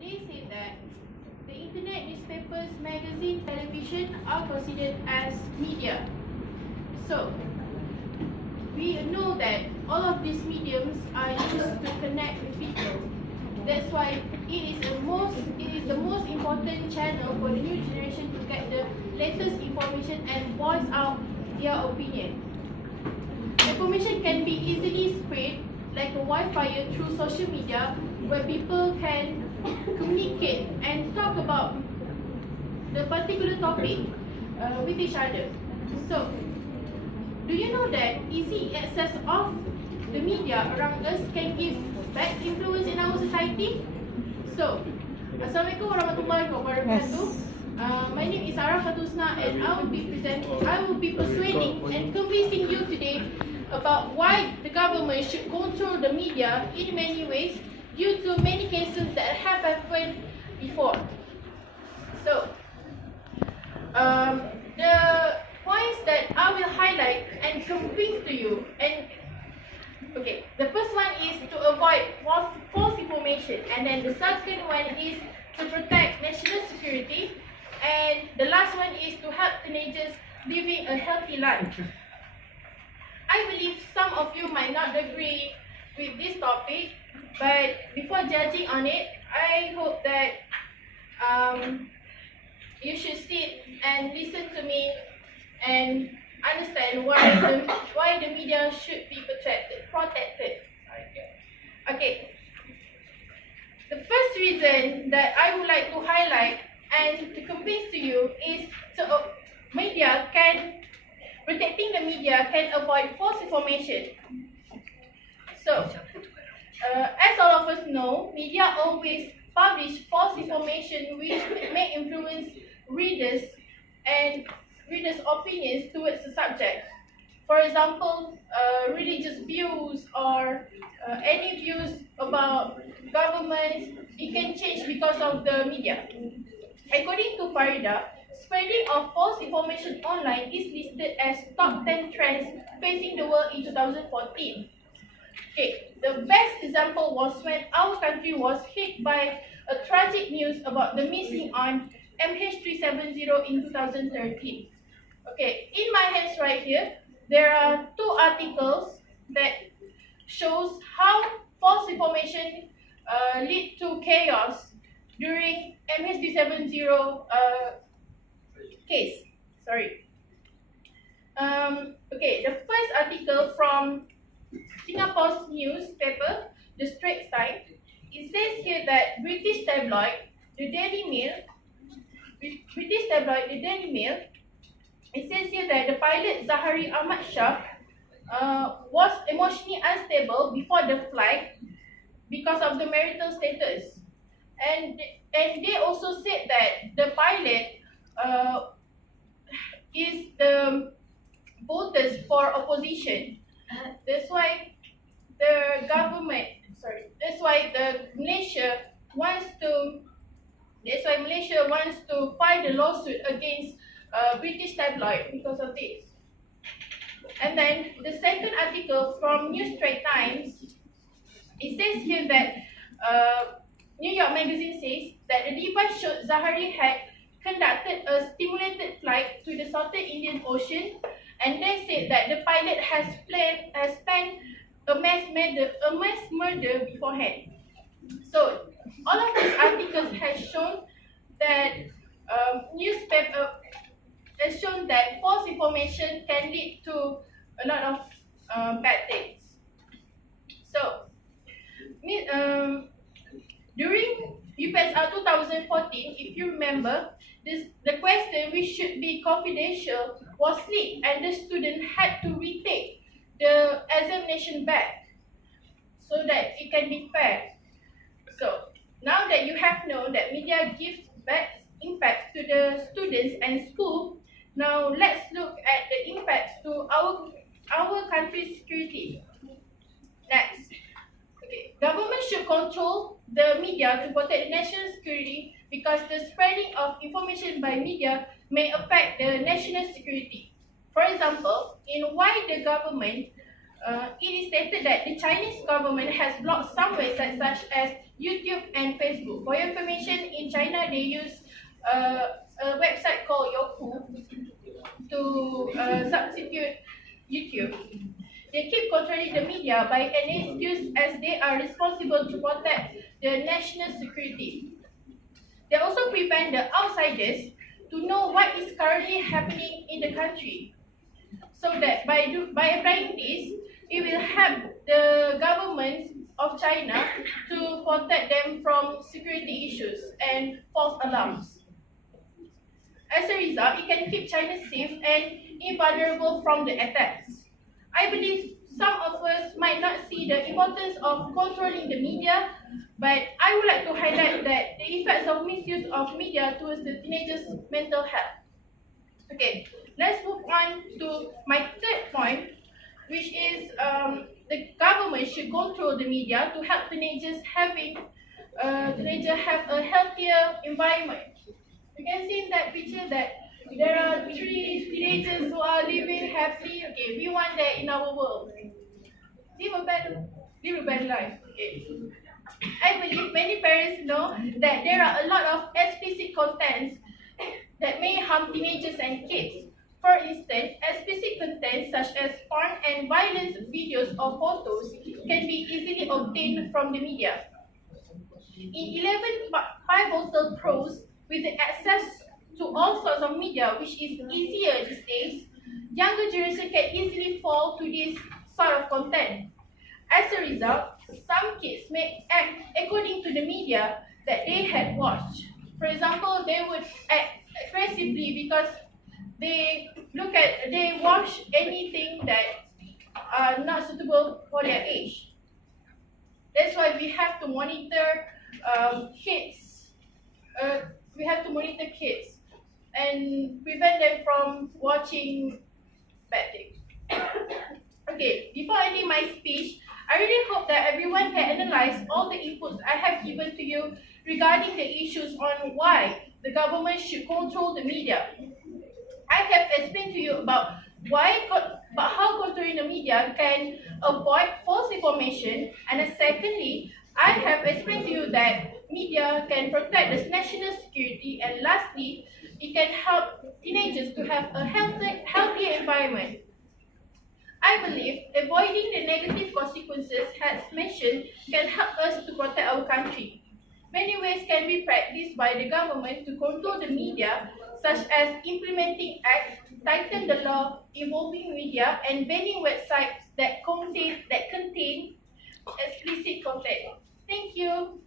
They say that the internet, newspapers, magazine, television are considered as media. So, we know that all of these mediums are used to connect with people. That's why it is the most important channel for the new generation to get the latest information and voice out their opinion. Information can be easily spread like a wildfire through social media, where people can communicate and talk about the particular topic with each other. So, do you know that easy access of the media around us can give bad influence in our society? So, Assalamualaikum warahmatullahi wabarakatuh. My name is Sarah Fatusna, and I will be persuading and convincing you today about why the government should control the media in many ways due to many cases that have happened before. So, the points that I will highlight and convince to you, the first one is to avoid false information, and then the second one is to protect national security, and the last one is to help teenagers living a healthy life. I believe some of you might not agree with this topic, but before judging on it, I hope that you should sit and listen to me and understand why the media should be protected. Okay. The first reason that I would like to highlight and to convince to you is protecting the media can avoid false information. So, as all of us know, media always publish false information which may influence readers and readers' opinions towards the subject. For example, religious views or any views about government, it can change because of the media. According to Farida, spreading of false information online is listed as top 10 trends facing the world in 2014. Okay, the best example was when our country was hit by a tragic news about the missing on MH370 in 2013. Okay, in my hands right here, there are two articles that shows how false information lead to chaos during MH370 case. Sorry. The first article from Singapore's newspaper, The Straits Times, it says here that British tabloid, the Daily Mail, it says here that the pilot Zahari Ahmad Shah was emotionally unstable before the flight because of the marital status, and they also said that the pilot is the voters for opposition. That's why Malaysia wants to file the lawsuit against British tabloid because of this. And then the second article from New Straits Times, it says here that New York Magazine says that the device showed Zahari had conducted a stimulated flight to the Southern Indian Ocean, and they said that the pilot has planned a mass murder beforehand. So all of these articles has shown that false information can lead to a lot of bad things. So during UPSR 2014, if you remember, the question which should be confidential was leaked, and the student had to retake the examination back so that it can be fair. So now that you have known that media gives bad impacts to the students and school, now let's look at the impacts to our country's security. Next. Okay, government should control the media to protect the national security because the spreading of information by media may affect the national security. For example, in why the government it is stated that the Chinese government has blocked some websites such as YouTube and Facebook. For your information, in China they use a website called Youku to substitute YouTube. They keep controlling the media by an excuse as they are responsible to protect the national security. They also prevent the outsiders to know what is currently happening in the country. So that by applying this, it will help the government of China to protect them from security issues and false alarms. As a result, it can keep China safe and invulnerable from the attacks. I believe some of us might not see the importance of controlling the media, but I would like to highlight that the effects of misuse of media towards the teenagers' mental health. Okay, let's move on to my third point, which is the government should control the media to help teenagers have a healthier environment. You can see in that picture that there are 3 teenagers who are living happily. Okay, we want that in our world. Live a better life. Okay. I believe many parents know that there are a lot of explicit contents that may harm teenagers and kids. For instance, explicit content such as porn and violent videos or photos can be easily obtained from the media. In 11 pivotal pros with the access to all sorts of media, which is easier these days, younger generation can easily fall to this sort of content. As a result, some kids may act according to the media that they had watched. For example, they would act aggressively because they watch anything that are not suitable for their age. That's why we have to monitor kids. We have to monitor kids and prevent them from watching bad things. Okay, before ending my speech, I really hope that everyone can analyze all the inputs I have given to you regarding the issues on why the government should control the media. I have explained to you about how controlling the media can avoid false information, and secondly, I have explained to you that media can protect the national security, and lastly, it can help teenagers to have a healthier environment. I believe avoiding the negative consequences as mentioned can help us to protect our country. Many ways can be practiced by the government to control the media, such as implementing acts, tighten the law involving media, and banning websites that contain explicit content. Thank you.